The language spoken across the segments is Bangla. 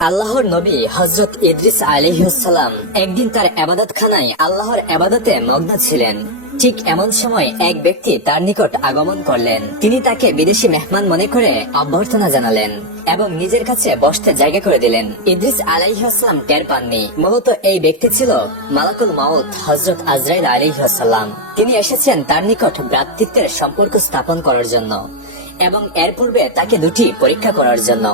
আল্লাহর নবী হজরত ইদ্রিস আলিহাসাল্লাম একদিন তার আবাদত খানায় আল্লাহর আবাদতে মগ্ন ছিলেন। ঠিক এমন সময় এক ব্যক্তি তার নিকট আগমন করলেন। তিনি তাকে বিদেশি মেহমান মনে করে অভ্যর্থনা জানালেন এবং নিজের কাছে বসতে জায়গা করে দিলেন। ইদ্রিস আলাইহাসাল্লাম টের পাননি। মূলত এই ব্যক্তি ছিল মালাকুল মাউত হজরত আজরাইল আলিহাসাল্লাম তিনি এসেছেন তার নিকট ভ্রাতৃত্বের সম্পর্ক স্থাপন করার জন্য এবং এর পূর্বে তাকে দুটি পরীক্ষা করার জন্য।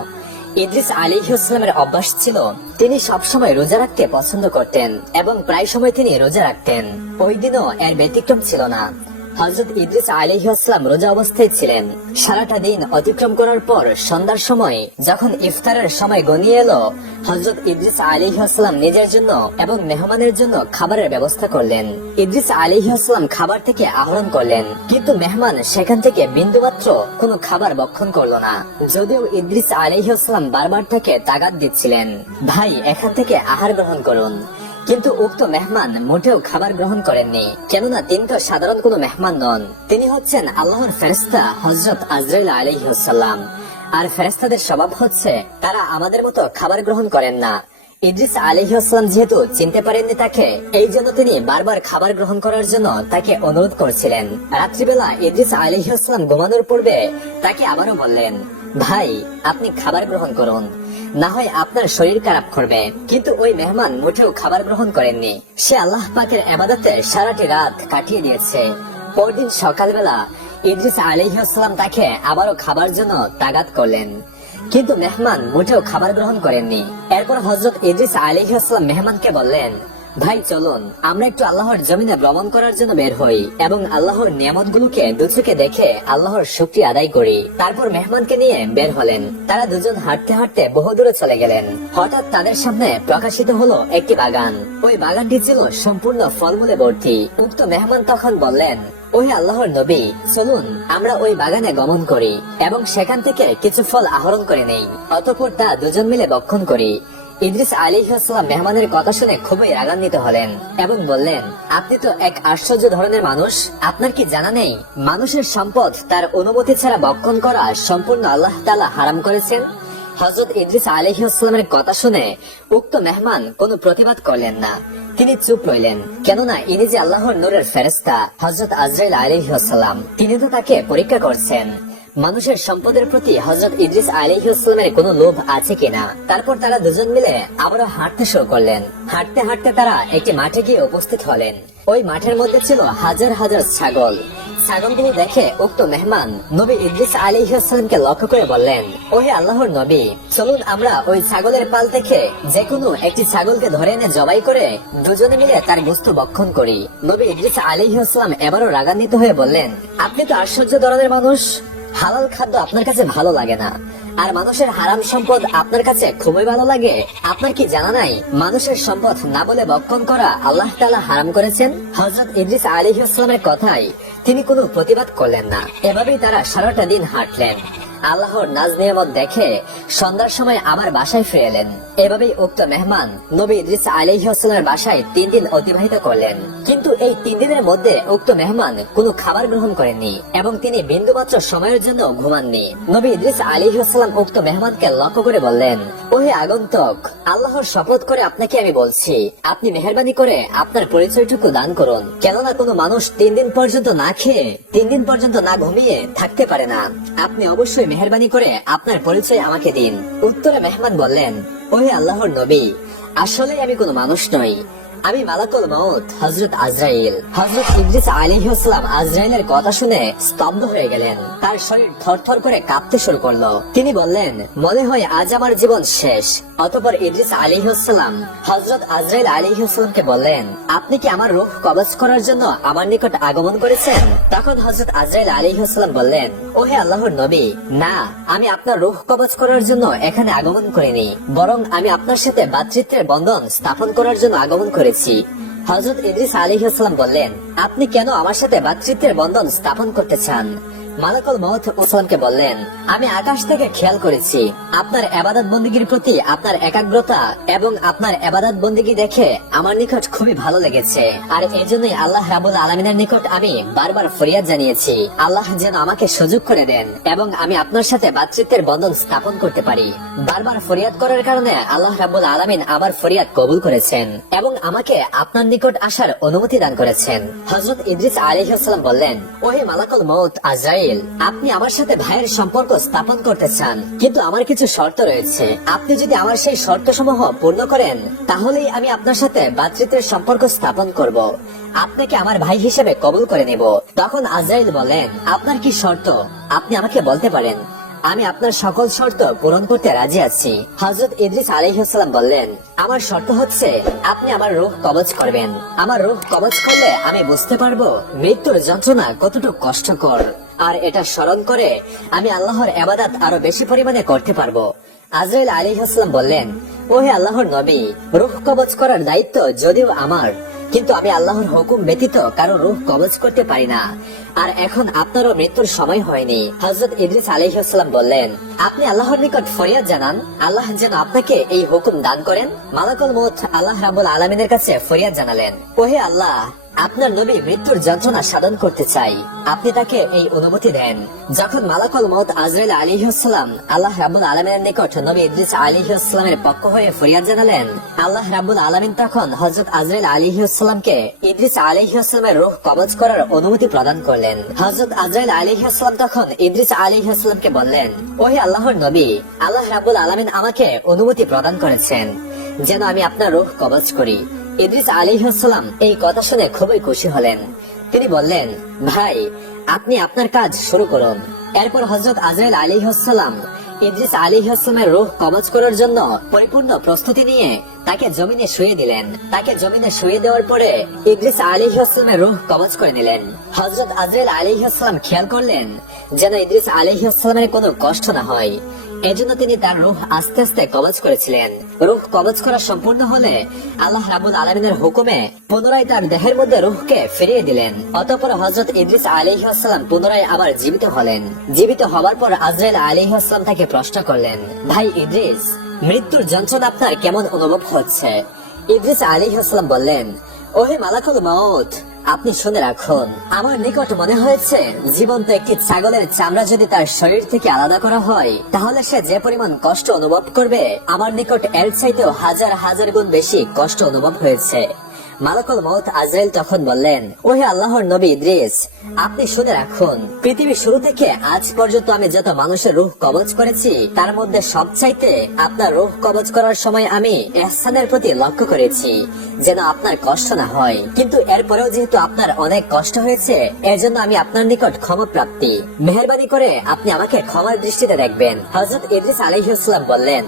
ইদ্রিস আলী ইসলামের অভ্যাস ছিল, তিনি সবসময় রোজা রাখতে পছন্দ করতেন এবং প্রায় সময় তিনি রোজা রাখতেন। ওই দিনও এর ব্যতিক্রম ছিল না। হজরত ইদ্রিস আলিহাস্লাম রোজা অবস্থায় ছিলেন। সারাটা দিন অতিক্রম করার পর সন্ধ্যার সময় যখন ইফতারের সময় গনিয়ে এলো হজরত ইদ্রিস আলিহাস্লাম নিজের জন্য এবং মেহমানের জন্য খাবারের ব্যবস্থা করলেন। ইদ্রিস আলিহাস্লাম খাবার থেকে আহরণ করলেন, কিন্তু মেহমান সেখান থেকে বিন্দুমাত্র কোনো খাবার বক্ষণ করল না। যদিও ইদ্রিস আলিহাস্লাম বারবার তাকে তাগাদ দিচ্ছিলেন, ভাই, এখান থেকে আহার গ্রহণ করুন। কিন্তু উক্ত মেহমান মোটেও খাবার গ্রহণ করেননি, কেননা তিনি তো সাধারণ কোনো মেহমান নন। তিনি হচ্ছেন আল্লাহর ফেরেস্তা হজরত আজরাইল আলহিহাল্লাম আর ফেরেস্তাদের স্বভাব হচ্ছে, তারা আমাদের মতো খাবার গ্রহণ করেন না। ইদ্রিস আলহিহাস্লাম যেহেতু চিনতে পারেননি তাকে, এই জন্য তিনি বারবার খাবার গ্রহণ করার জন্য তাকে অনুরোধ করছিলেন। রাত্রিবেলা ইদ্রিস আলহিহাস্লাম ঘুমানোর পূর্বে তাকে আবারও বললেন, ভাই, আপনি খাবার গ্রহণ করুন। না হয় আপনার শরীর খারাপ করবে। কিন্তু ওই মেহমান মোটেও খাবার গ্রহণ করেননি। সে আল্লাহ পাকের আবাদতে সারাটি রাত কাটিয়ে দিয়েছে। পরদিন সকালবেলা ইদ্রিস আলিহাস্লাম তাকে আবারও খাবার জন্য তাগাত করলেন। কিন্তু মেহমান মোটেও খাবার গ্রহণ করেননি। এরপর হজরত ইদ্রিস আলিহাস্লাম মেহমানকে বললেন ভাই, চলুন। আমরা একটু আল্লাহর জমিনে ভ্রমণ করার জন্য বের হই এবং আল্লাহর নিয়ামত গুলোকে দুচোখে দেখে আল্লাহর শক্তি আদায় করি। তারপর মেহমানকে নিয়ে বের হলেন। তারা দুজন হাঁটতে হাঁটতে বহু দূরে চলে গেলেন। হঠাৎ তাদের সামনে প্রকাশিত হলো একটি বাগান। ওই বাগানটি ছিল সম্পূর্ণ ফলমূলে ভর্তি। উক্ত মেহমান তখন বললেন ওই আল্লাহর নবী, চলুন, আমরা ওই বাগানে গমন করি এবং সেখান থেকে কিছু ফল আহরণ করে নেই। অতঃপর তা দুজন মিলে বক্ষণ করি। ইদ্রিস আলিহাস্লাম মেহমানের কথা শুনে খুবই রাগান্বিত হলেন এবং বললেন, আপনি তো এক আশ্চর্য ধরনের মানুষ। আপনার কি জানা নেই? মানুষের সম্পদ তার অনুমতি ছাড়া বক্ষণ করা সম্পূর্ণ আল্লাহ তালা হারাম করেছেন? হজরত ইদ্রিস আলিহাস্লামের কথা শুনে উক্ত মেহমান কোনো প্রতিবাদ করলেন না। তিনি চুপ রইলেন। কেননা ইনি যে আল্লাহর নূরের ফেরেস্তা হজরত আজরাইল আলিহাস্লাম তিনি তো তাকে পরীক্ষা করছেন। মানুষের সম্পদের প্রতি হজরত ইদ্রিস আলিহাস্লামের কোন লোভ আছে কিনা? তারপর তারা দুজন মিলে আবারও হাঁটতে শুরু করলেন। হাঁটতে হাঁটতে তারা একটি মাঠে গিয়ে উপস্থিত হলেন। ওই মাঠের মধ্যে ছিল হাজার হাজার ছাগল। ছাগলগুলো দেখে উক্ত মেহমান নবী ইদ্রিস আলিহাস্লামকে লক্ষ্য করে বললেন, ওহে আল্লাহর নবী, চলুন আমরা ওই ছাগলের পাল থেকে যে কোনো একটি ছাগলকে ধরে এনে জবাই করে দুজনে মিলে তার বস্তু বক্ষণ করি। নবী ইদ্রিস আলিহাস্লাম এবারও রাগান্বিত হয়ে বললেন, আপনি তো আশ্চর্য ধরনের মানুষ। হালাল খাদ্য আপনার কাছে ভালো লাগে না। আর মানুষের হারাম সম্পদ আপনার কাছে খুবই ভালো লাগে। আপনার কি জানা নাই? মানুষের সম্পদ না বলে বক্ষণ করা আল্লাহ তালা হারাম করেছেন? হজরত ইদ্রিস আলী ইসলামের কথাই তিনি কোনো প্রতিবাদ করলেন না। এভাবেই তারা সারাটা দিন হাঁটলেন। আল্লাহর নাজ নিয়ামত দেখে সন্ধ্যার সময় আবার বাসায় ফিরে এলেন। এভাবেই উক্ত মেহমান নবী ইদ্রিস আলিহাস্লামের বাসায় তিন দিন অতিবাহিত করলেন। কিন্তু এই তিন দিনের মধ্যে উক্ত মেহমান কোনো খাবার গ্রহণ করেননি এবং তিনি বিন্দুমাত্র সময়ের জন্য ঘুমাননি। নবী ইদ্রিস আলিহাস্লাম উক্ত মেহমানকে লক্ষ্য করে বললেন, ওহে আগন্তক, আল্লাহর শপথ করে আপনাকে আমি বলছি, আপনি মেহরবানি করে আপনার পরিচয়টুকু দান করুন। কেননা কোনো মানুষ তিন দিন পর্যন্ত না খেয়ে তিন দিন পর্যন্ত না ঘুমিয়ে থাকতে পারে না। আপনি অবশ্যই মেহরবানি করে আপনার পরিচয় আমাকে দিন। উত্তরে মেহমান বললেন, ওহে আল্লাহর নবী আসলে আমি কোনো মানুষ নই। আমি মালাকুল মাউত হজরত আজরাইল। হজরত ইদ্রিস আলিহাস্লাম আজরাইলের কথা শুনে স্তব্ধ হয়ে গেলেন। তার শরীর থরথর করে কাঁপতে শুরু করল। তিনি বললেন, মনে হয় আজ আমার জীবন শেষ। অতপর ইদ্রিস আলিহাস্লাম হজরত আজরাইল আলিহাস্লামকে বললেন, আপনি কি আমার রূহ কবজ করার জন্য আমার নিকট আগমন করেছেন? তখন হজরত আজরাইল আলিহাস্লাম বললেন, ওহে আল্লাহর নবী, না, আমি আপনার রূহ কবজ করার জন্য এখানে আগমন করিনি। বরং আমি আপনার সাথে বাতৃত্বের বন্ধন স্থাপন করার জন্য আগমন করেছি। হজরত ইদ্রিস হাসলাম বললেন আপনি কেন আমার সাথে মাতৃত্বের বন্ধন স্থাপন করতে চান? মালাকুল মহত ওসলামকে বললেন, আমি আকাশ থেকে খেয়াল করেছি। আপনার এবাদত বন্দীগীর প্রতি আপনার একাগ্রতা এবং আপনার এবাদত বন্দীগী দেখে আমার নিকট খুবই ভালো লেগেছে। আর এই জন্যই আল্লাহ রাবুল আলমিনের নিকট আমি বারবার ফরিয়াদ জানিয়েছি। আল্লাহ যেন আমাকে সুযোগ করে দেন এবং আমি আপনার সাথে বাতৃত্বের বন্ধন স্থাপন করতে পারি। বারবার ফরিয়াদ করার কারণে আল্লাহ রাবুল আলমিন আমার ফরিয়াদ কবুল করেছেন এবং আমাকে আপনার নিকট আসার অনুমতি দান করেছেন। হজরত ইদ্রিস আলিহাস্লাম বললেন, ওহে মালাকুল মৌত আজরাইল আপনি আমার সাথে ভাইয়ের সম্পর্ক স্থাপন করতে চান। কিন্তু আমার কিছু শর্ত রয়েছে। আপনি যদি আমার সেই শর্ত সমূহ পূর্ণ করেন, তাহলেই আমি আপনার সাথে বাতৃত্বের সম্পর্ক স্থাপন করব। আপনাকে আমার ভাই হিসেবে কবুল করে নেব। তখন আজরাইল বলেন, আপনার কি শর্ত? আপনি আমাকে বলতে পারেন। আমি আপনার সকল শর্ত পূরণ করতে রাজি আছি। হজরত ইদ্রিস আলহিহাস্লাম বললেন, আমার শর্ত হচ্ছে, আপনি আমার রূহ কবজ করবেন। আমার রূহ কবজ করলে আমি বুঝতে পারব মৃত্যুর যন্ত্রণা কতটুকু কষ্টকর। আর এটা স্মরণ করে আমি আল্লাহর এবাদাত আরও বেশি পরিমাণে করতে পারব। আজরাইল আলিহাস্লাম বললেন, ওহে আল্লাহর নবী রূহ কবজ করার দায়িত্ব যদিও আমার কিন্তু আমি আল্লাহর হুকুম ব্যতীত কারও রূহ কবজ করতে পারি না। আর এখন আপনারও মৃত্যুর সময় হয়নি। হজরত ইদ্রিস আলহিহাস্লাম বললেন, আপনি আল্লাহর নিকট ফরিয়াদ জানান, আল্লাহ যেন আপনাকে এই হুকুম দান করেন? মালাকুল মত আল্লাহ রাবুল আলমিনের কাছে ফরিয়াদ জানালেন, ওহে আল্লাহ আপনার নবী মৃত্যুর যন্ত্রণা সাধন করতে চাই। আপনি তাকে এই অনুমতি দেন। যখন মালাকুল মত আজরাইল আলিহাস্লাম আল্লাহ রাবুল আলমিনের নিকট নবী ইদ্রিস আলিহাস্লামের পক্ষ হয়ে ফরিয়াদ জানালেন, আল্লাহ রাবুল আলমিন তখন হজরত আজরাইল আলিহাস্লামকে ইদ্রিস আলিহাস্লামের রূহ কবজ করার অনুমতি প্রদান করলেন। হজরত আজরাইল আলিহাস্লাম তখন ইদ্রিস আলিহাস্লামকে বললেন, ওহে আল্লাহর নবী, আল্লাহ রাবুল আলমিন আমাকে অনুমতি প্রদান করেছেন, যেন আমি আপনার রূহ কবজ করি। ইদ্রিস আলিহাস্লাম এই কথা শুনে খুবই খুশি হলেন। তিনি বললেন, ভাই, আপনি আপনার কাজ শুরু করুন। এরপর হজরত আজরাইল আলিহাস্লাম ইদ্রিস আলিহাস্লামের রোহ কবজ করার জন্য পরিপূর্ণ প্রস্তুতি নিয়ে তাকে জমিনে শুয়ে দিলেন। তাকে জমিনে শুয়ে দেওয়ার পরে ইদ্রিস আলিহাস্লামের রূহ কবজ করে নিলেন। হজরত আজরাইল আলিহাস্লাম খেয়াল করলেন যেন ইদ্রিস আলিহাস্লামের কোনো কষ্ট না হয়। এজন্য তিনি তার রুহ আস্তে আস্তে কবজ করেছিলেন। রুহ কবজ করা সম্পূর্ণ হলে আল্লাহ রাবুল আলমিনের হুকুমে পুনরায় তার দেহের মধ্যে রুহকে ফিরিয়ে দিলেন। অতঃপর হজরত ইদ্রিস আলিহাসাল্লাম পুনরায় আবার জীবিত হলেন। জীবিত হবার পর আজরাইল আলিহাসাল্লাম তাকে প্রশ্ন করলেন, ভাই ইদ্রিস মৃত্যুর যন্ত্রণা আপনার কেমন অনুভব হচ্ছে? ইদ্রিস হাসলাম বললেন, ওহে মালাকুল মাউত, আপনি শুনে রাখুন। আমার নিকট মনে হয়েছে, জীবন্ত একটি ছাগলের চামড়া যদি তার শরীর থেকে আলাদা করা হয়, তাহলে সে যে পরিমাণ কষ্ট অনুভব করবে, আমার নিকট এর চাইতেও হাজার হাজার গুণ বেশি কষ্ট অনুভব হয়েছে। মালাকুল মৌত আজরাইল তখন বললেন, ওহে আল্লাহর নবী ইদ্রিস, আপনি শুনে রাখুন, পৃথিবীর শুরু থেকে আজ পর্যন্ত আমি যত মানুষের রূহ কবজ করেছি, তার মধ্যে সবচাইতে আপনার রূহ কবজ করার সময় আমি এহসানের প্রতি লক্ষ্য করেছি, যেন আপনার কষ্ট না হয়। কিন্তু এরপরেও যেহেতু আপনার অনেক কষ্ট হয়েছে, এর জন্য আমি আপনার নিকট ক্ষমা প্রাপ্তি মেহরবানি করে আপনি আমাকে ক্ষমার দৃষ্টিতে দেখবেন। হজরত ইদ্রিস আলহিউসলাম বললেন,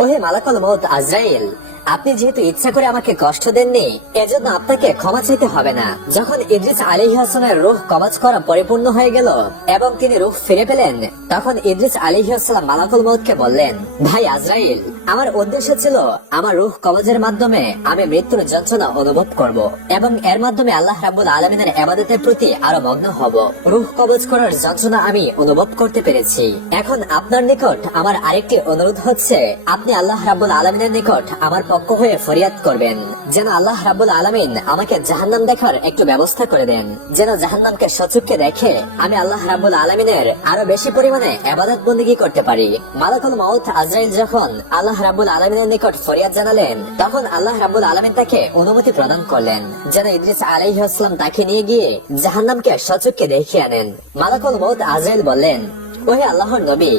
ওহে মালাকুল মৌত আজরাইল আপনি যেহেতু ইচ্ছা করে আমাকে কষ্ট দেননি, এজন্য আপনাকে ক্ষমা চাইতে হবে না। যখন ইদ্রিস আলী হাসানের রোহ কবচ করা পরিপূর্ণ হয়ে গেল এবং তিনি রোহ ফিরে পেলেন, তখন ইদ্রিস আলী হাসান মালাকুল মৌদকে বললেন, ভাই আজরাইল আমার উদ্দেশ্য ছিল আমার রুহ কবজের মাধ্যমে আমি মৃত্যুর যন্ত্রণা অনুভব করব এবং এর মাধ্যমে আল্লাহ রাব্বুল আলমিনের আবাদতের প্রতি আরও মগ্ন হব। রুহ কবজ করার যন্ত্রণা আমি অনুভব করতে পেরেছি। এখন আপনার নিকট আমার আরেকটি অনুরোধ হচ্ছে, আপনি আল্লাহ রাব্বুল আলমিনের নিকট আমার পক্ষ হয়ে ফরিয়াদ করবেন। যেন আল্লাহ রাব্বুল আলমিন আমাকে জাহান্নাম দেখার একটু ব্যবস্থা করে দেন। যেন জাহান্নামকে সচুককে দেখে আমি আল্লাহ রাবুল আলমিনের আরও বেশি পরিমাণে আবাদত বন্দিগি করতে পারি। মালাকুল মাউথ আজরাইল যখন আল্লাহ রাব্বুল আলমিনের নিকট ফরিয়াদ জানালেন। তখন আল্লাহ রাব্বুল আলমিন তাকে অনুমতি প্রদান করলেন, যেন ইদ্রিস আলাইহাস্লাম তাকে নিয়ে গিয়ে জাহান্নামকে সচককে দেখিয়ে আনেন। মালাকুল মৌত আজরাইল বললেন, ওহে আল্লাহর নবী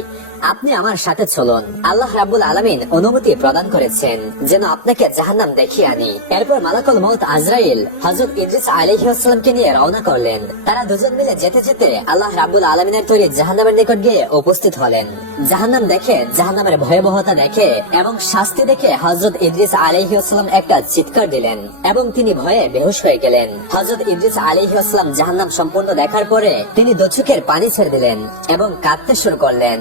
আপনি আমার সাথে চলুন। আল্লাহ রাব্বুল আলমিন অনুমতি প্রদান করেছেন, যেন আপনাকে জাহান্নাম দেখিয়ে আনি। এরপর মালাকুল মৌত আজরাইল হজরত ইদ্রিস আলহিহাস্লামকে নিয়ে রওনা করলেন। তারা দুজন মিলে যেতে যেতে আল্লাহ রাব্বুল আলমিনের তৈরি জাহান্নামের নিকট গিয়ে উপস্থিত হলেন। জাহান্নাম দেখে, জাহান্নামের ভয়াবহতা দেখে এবং শাস্তি দেখে হজরত ইদ্রিস আলহিহাস্লাম একটা চিৎকার দিলেন এবং তিনি ভয়ে বেহুশ হয়ে গেলেন। হজরত ইদ্রিস আলহিহাস্লাম জাহান্নাম সম্পূর্ণ দেখার পরে তিনি দচুকের পানি ছেড়ে দিলেন এবং কাঁদতে শুরু করলেন।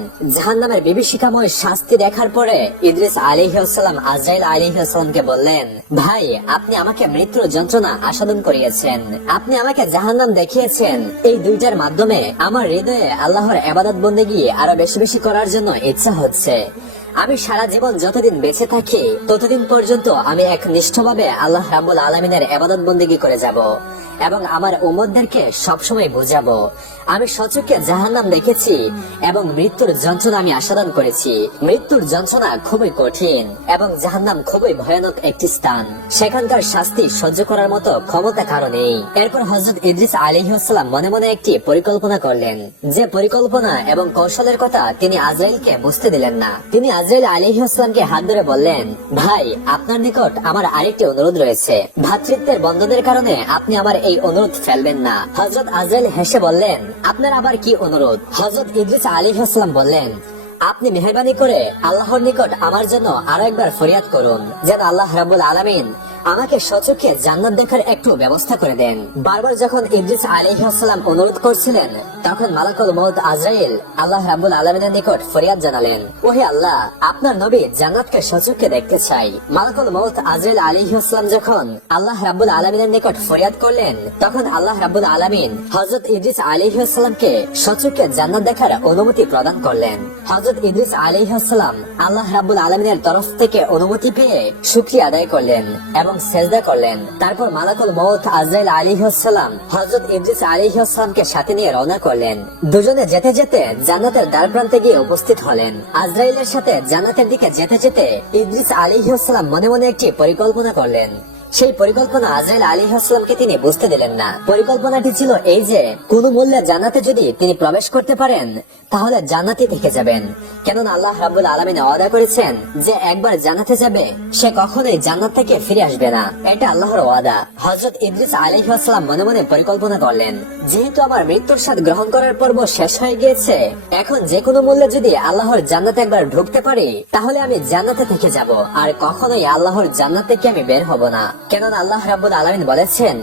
জাহান্নামের বিভীষিকাময় শাস্তি দেখার পরে ইদ্রিস আলিহাসাল্লাম আজরাইল আলিহাসাল্লামকে বললেন, ভাই, আপনি আমাকে মৃত্যুর যন্ত্রণা আস্বাদন করিয়েছেন। আপনি আমাকে জাহান্নাম দেখিয়েছেন। এই দুইটার মাধ্যমে আমার হৃদয়ে আল্লাহর এবাদত বন্দেগী আরও বেশি বেশি করার জন্য ইচ্ছা হচ্ছে। আমি সারা জীবন যতদিন বেঁচে থাকি, ততদিন পর্যন্ত আমি এক নিষ্ঠভাবে আল্লাহ রাব্বুল আলমিনের এবাদত বন্দিগি করে যাব এবং আমার উম্মতদেরকে সবসময় বোঝাবো। আমি সচক্ষে জাহান্নাম দেখেছি এবং মৃত্যুর যন্ত্রণা আমি আস্বাদন করেছি। মৃত্যুর যন্ত্রণা খুবই কঠিন এবং জাহান্নাম খুবই ভয়ানক একটি স্থান। সেখানকার শাস্তি সহ্য করার মতো ক্ষমতা কারও নেই। এরপর হজরত ইদ্রিস আলিহাসাল্লাম মনে মনে একটি পরিকল্পনা করলেন। যে পরিকল্পনা এবং কৌশলের কথা তিনি আজরাইলকে বুঝতে দিলেন না। তিনি আজরাইল আলিহাসাল্লামকে হাত ধরে বললেন, ভাই, আপনার নিকট আমার আরেকটি অনুরোধ রয়েছে। ভ্রাতৃত্বের বন্ধনের কারণে আপনি আমার এই অনুরোধ ফেলবেন না। হজরত আজরাইল হেসে বললেন আপনার আবার কি অনুরোধ? হজরত ইদ্রিস আলী হাসলাম বললেন, আপনি মেহরবানি করে আল্লাহর নিকট আমার জন্য আরও একবার ফরিয়াদ করুন। যেন আল্লাহ রাবুল আলমিন আমাকে সচক্ষে জান্নাত দেখার একটু ব্যবস্থা করে দেন। বারবার যখন ইদ্রিস আলাইহাল্লাম অনুরোধ করছিলেন, তখন মালাকুল মৌত আজরাইল আল্লাহ রাবুল আলমিনের নিকট ফরিয়াদ জানালেন, ওহে আল্লাহ, আপনার নবী জান্নাতকে সচক্ষে দেখতে চাই। মালাকুল মৌত আজরাইল আলাইহাল্লাম যখন আল্লাহ রাবুল আলমিনের নিকট ফরিয়াদ করলেন, তখন আল্লাহ রাবুল আলমিন হজরত ইদ্রিস আলাইহাল্লামকে সচক্ষে জান্নাত দেখার অনুমতি প্রদান করলেন। হজরত ইদ্রিস আলাইহাল্লাম আল্লাহ রাবুল আলমিনের তরফ থেকে অনুমতি পেয়ে শুক্রিয়া আদায় করলেন এবং সেজদা করলেন। তারপর মালাকুল মৌত আজরাইল আলিহাসাল্লাম হজরত ইদ্রিস আলিহাসাল্লামকে সাথে নিয়ে রওনা করলেন। দুজনে যেতে যেতে জান্নাতের দ্বার প্রান্তে গিয়ে উপস্থিত হলেন। আজরাইলের সাথে জান্নাতের দিকে যেতে যেতে ইদ্রিস আলিহাসাল্লাম মনে মনে একটি পরিকল্পনা করলেন। সেই পরিকল্পনা আজরাইল আলী হাসলামকে তিনি বুঝতে দিলেন না। পরিকল্পনাটি ছিল এই যে, কোন মূল্যে জান্নাতে যদি তিনি প্রবেশ করতে পারেন, তাহলে জান্নাতে থেকে যাবেন। কেননা আল্লাহ রাবুল আলমিন ওয়াদা করেছেন যে একবার জান্নাতে যাবে, সে কখনোই জান্নাত থেকে ফিরে আসবে না। এটা আল্লাহর ওয়াদা। হজরত ইদ্রিস আলী আসলাম মনে মনে পরিকল্পনা করলেন, যেহেতু আমার মৃত্যুর স্বাদ গ্রহণ করার পর্ব শেষ হয়ে গিয়েছে, এখন যে কোনো মূল্যে যদি আল্লাহর জান্নাতে একবার ঢুকতে পারি, তাহলে আমি জান্নাতে থেকে যাব। আর কখনোই আল্লাহর জান্নাত থেকে আমি বের হব না। কেননা আল্লাহ রাব্বুল আলমিন বলেছেন,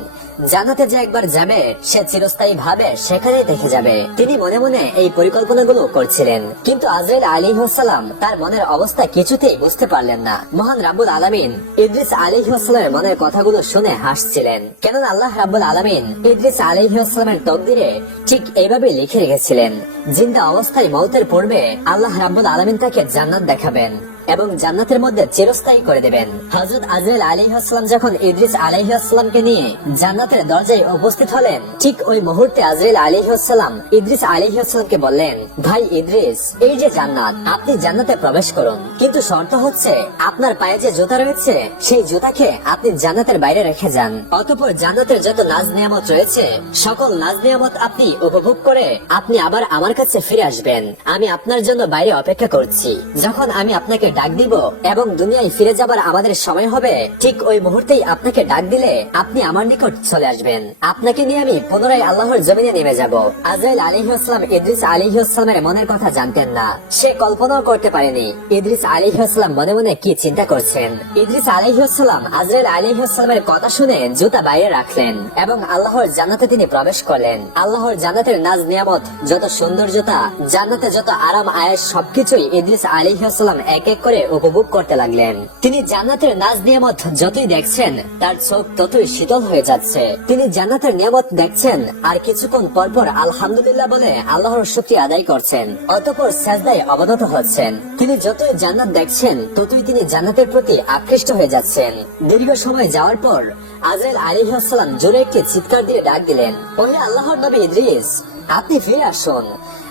জান্নাতে যে একবার যাবে, সে চিরস্থায়ী ভাবে সেখানেই দেখে যাবে। তিনি মনে মনে এই পরিকল্পনাগুলো করছিলেন। কিন্তু আজরাইল আলী সালাম তার মনের অবস্থা কিছুতেই বুঝতে পারলেন না। মহান রাব্বুল আলমিন ইদ্রিস আলী সালামের মনের কথাগুলো শুনে হাসছিলেন। কেননা আল্লাহ রাব্বুল আলমিন ইদ্রিস আলী সালামের তকদিরে ঠিক এইভাবে লিখে রেখেছিলেন, জিন্দা অবস্থায় মৌতের পূর্বে আল্লাহ রাব্বুল আলমিন তাকে জান্নাত দেখাবেন। এবং জান্নাতের মধ্যে চিরস্থায়ী করে দেবেন। হজরত আজরাইল আলাইহাসলাম যখন ইদ্রিস আলাইহাসলামকে নিয়ে জান্নাতের দরজায় উপস্থিত হলেন, ঠিক ওই মুহূর্তে আজরাইল আলাইহাসলাম ইদ্রিস আলাইহাসলামকে বললেন, ভাই ইদ্রিস, এই যে জান্নাত, আপনি জান্নাতে প্রবেশ করুন। কিন্তু শর্ত হচ্ছে, আপনার পায়ে যে জুতা রয়েছে, সেই জুতাকে আপনি জান্নাতের বাইরে রেখে যান। অতঃপর জান্নাতের যত নাজ নিয়ামত রয়েছে, সকল নাজ নিয়ামত আপনি উপভোগ করে আপনি আবার আমার কাছে ফিরে আসবেন। আমি আপনার জন্য বাইরে অপেক্ষা করছি। যখন আমি আপনাকে ডাক দিব এবং দুনিয়ায় ফিরে যাবার আমাদের সময় হবে। ঠিক ওই মুহূর্তেই আপনাকে ডাক দিলে আপনি আমার নিকট চলে আসবেন। আপনাকে নিয়ে আমি পুনরায় আল্লাহর জমিনে নেমে যাব। আজরাইল আলিহাস্লাম ইদ্রিস আলিহাস্লামের মনের কথা জানতেন না। সে কল্পনাও করতে পারেনি ইদ্রিস আলিহাস্লাম মনে মনে কি চিন্তা করছেন। ইদ্রিস আলিহাস্লাম আজরাইল আলিহাস্লামের কথা শুনে জুতা বাইরে রাখলেন এবং আল্লাহর জান্নাতে তিনি প্রবেশ করলেন। আল্লাহর জান্নাতের নাজ নিয়ামত, যত সৌন্দর্যতা, জান্নাতে যত আরাম আয়েস সবকিছুই ইদ্রিস আলিহাস্লাম এক এক করে উপভোগ করতে লাগলেন। তিনি জান্নাতের নাজ নিয়ামত যতই দেখছেন, তার চোখ ততই শীতল হয়ে যাচ্ছে। তিনি জান্নাতের নিয়ামত দেখছেন, আর কিছুক্ষণ পরপর আলহামদুলিল্লাহ বলে আল্লাহর শুক্রিয়া আদায় করছেন, অতপর সাজদায় অবনত হচ্ছেন। তিনি যতই জান্নাত দেখছেন, ততই তিনি জান্নাতের প্রতি আকৃষ্ট হয়ে যাচ্ছেন। দীর্ঘ সময় যাওয়ার পর আজরাইল আলিহাসাল্লাম জোরে একটি চিৎকার দিয়ে ডাক দিলেন, ওহে আল্লাহর নবী ইদ্রিস আপনি ফিরে আসুন।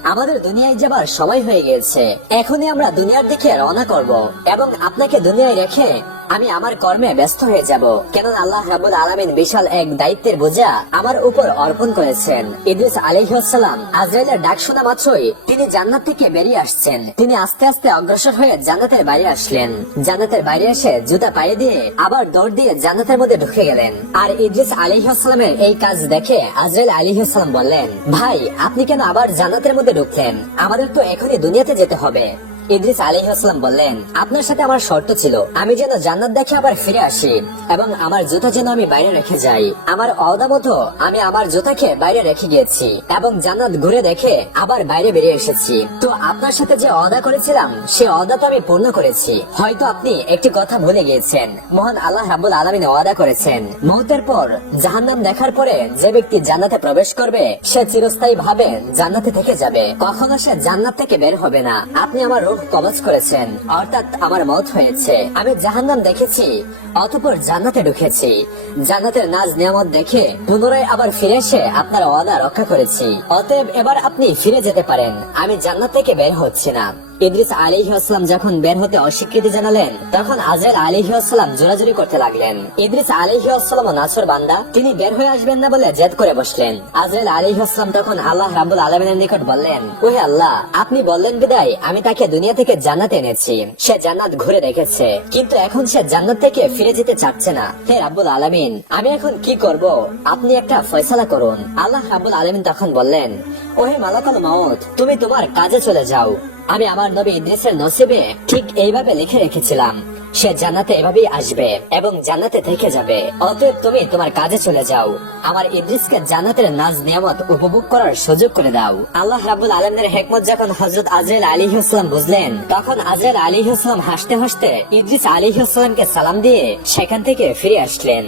আমাদের দুনিয়ায় যাবার সময় হয়ে গেছে এখনই আমরা দুনিয়ার দিকে রওনা করব এবং আপনাকে দুনিয়ায় রেখে আমি আমার কর্মে ব্যস্ত হয়ে যাব। কেন আল্লাহ রাবুল আলমিন বিশাল এক দায়িত্বের বোঝা আমার উপর অর্পণ করেছেন। ইদ্রিস আলহিহাসাল্লাম আজরাইলের ডাক শোনা মাত্রই তিনি জান্নাত থেকে বেরিয়ে আসছেন। তিনি আস্তে আস্তে অগ্রসর হয়ে জান্নাতের বাইরে আসলেন। জান্নাতের বাইরে এসে জুতা পায়ে দিয়ে আবার দৌড় দিয়ে জান্নাতের মধ্যে ঢুকে গেলেন। আর ইদ্রিস আলিহাসাল্লামের এই কাজ দেখে আজরাইল আলিহাসাল্লাম বললেন, ভাই, আপনি কেন আবার জান্নাতের মধ্যে ঢুকলেন? আমাদের তো এখনই দুনিয়াতে যেতে হবে। ইদ্রিস আলাইহিসসালাম বললেন, আপনার সাথে আমার শর্ত ছিল। আমি যেন জান্নাত দেখে আবার ফিরে আসি এবং আমার জুতা যেন আমি বাইরে রেখে যাই। আমার অদা মতো আমি আমার জুতাকে বাইরে রেখে গিয়েছি এবং জান্নাত ঘুরে দেখে আবার বাইরে বেরিয়ে এসেছি। তো আপনার সাথে যে অদা করেছিলাম, সে অদা তো আমি পূর্ণ করেছি। হয়তো আপনি একটি কথা ভুলে গিয়েছেন। মহান আল্লাহ রাবুল আলমিন ওয়াদা করেছেন মুহূর্তের পর জাহান্নাম দেখার পরে যে ব্যক্তি জান্নাতে প্রবেশ করবে, সে চিরস্থায়ী ভাবে জান্নাতে থেকে যাবে। কখনো সে জান্নাত থেকে বের হবে না। আপনি আমার কবজ করেছেন। অর্থাৎ আমার মত হয়েছে। আমি জাহান্নাম দেখেছি, অতপর জান্নাতে ঢুকেছি। জান্নাতের নাজ নিয়ামত দেখে পুনরায় আবার ফিরে এসে আপনার ওয়াদা রক্ষা করেছি। অতএব এবার আপনি ফিরে যেতে পারেন। আমি জান্নাত থেকে বের হচ্ছি না। ইদ্রিস আলিহি আসসালাম যখন বের হতে অস্বীকৃতি জানালেন, তখন আজরাইল আলিহি আসসালাম জোরাজুরি করতে লাগলেন। ইদ্রিস আলিহি আসসালাম নাছর বান্দা, তিনি বের হয়ে আসবেন না বলে জেদ করে বসলেন। আজরাইল আলিহি আসসালাম তখন আল্লাহ রাবুল আলমিনের নিকট বললেন, ওহে আল্লাহ, আপনি বললেন বিদায়, আমি তাকে দুনিয়া থেকে জান্নাত এনেছি। সে জান্নাত ঘুরে দেখেছে, কিন্তু এখন সে জান্নাত থেকে ফিরে যেতে চাচ্ছে না। হে রাব্বুল আলমিন, আমি এখন কি করব? আপনি একটা ফয়সালা করুন। আল্লাহ রাব্বুল আলমিন তখন বললেন, ওহে মালাকাল মাউত, তুমি তোমার কাজে চলে যাও। আমি আমার নবী ইদ্রিসের নসিবে ঠিক এইভাবে লিখে রেখেছিলাম। সে জান্নাতে এভাবেই আসবে এবং জান্নাতে থেকে যাবে। অতএব তুমি তোমার কাজে চলে যাও। আমার ইদ্রিসকে জান্নাতের নাজ নিয়ামত উপভোগ করার সুযোগ করে দাও। আল্লাহ রাবুল আলমের হেকমত যখন হজরত আজরাইল আলী ইসলাম বুঝলেন, তখন আজরাইল আলী ইসলাম হাসতে হাসতে ইদ্রিস আলী ইসলামকে সালাম দিয়ে সেখান থেকে ফিরে আসলেন।